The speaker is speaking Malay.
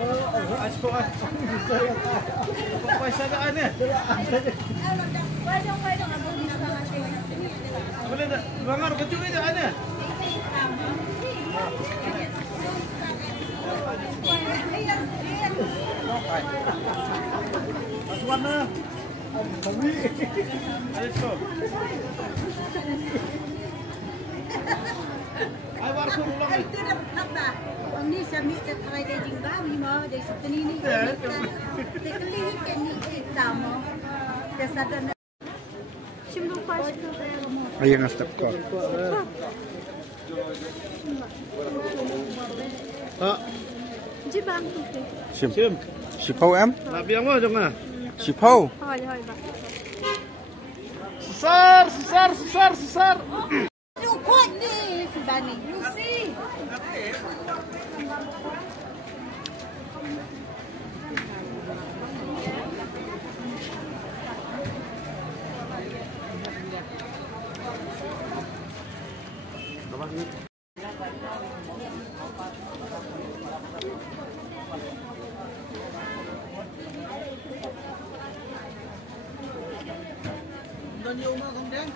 Aspok Paisa kaan ya? Boleh tak? Bangar kecil ni tak ada? Warna Aspok Ai warna ulang ni Ini sami terkait dengan jingga, lima dari sini ni. Teknik ini kita mau dasarkan. Şimdi başka. Ayang step ko. Jibang tu. Sim. Sipau em? Nak biang apa jom mana? Sipau. Hai ba. Sesar. You kuat ni Sudani. You see. Nhiều mà không đến.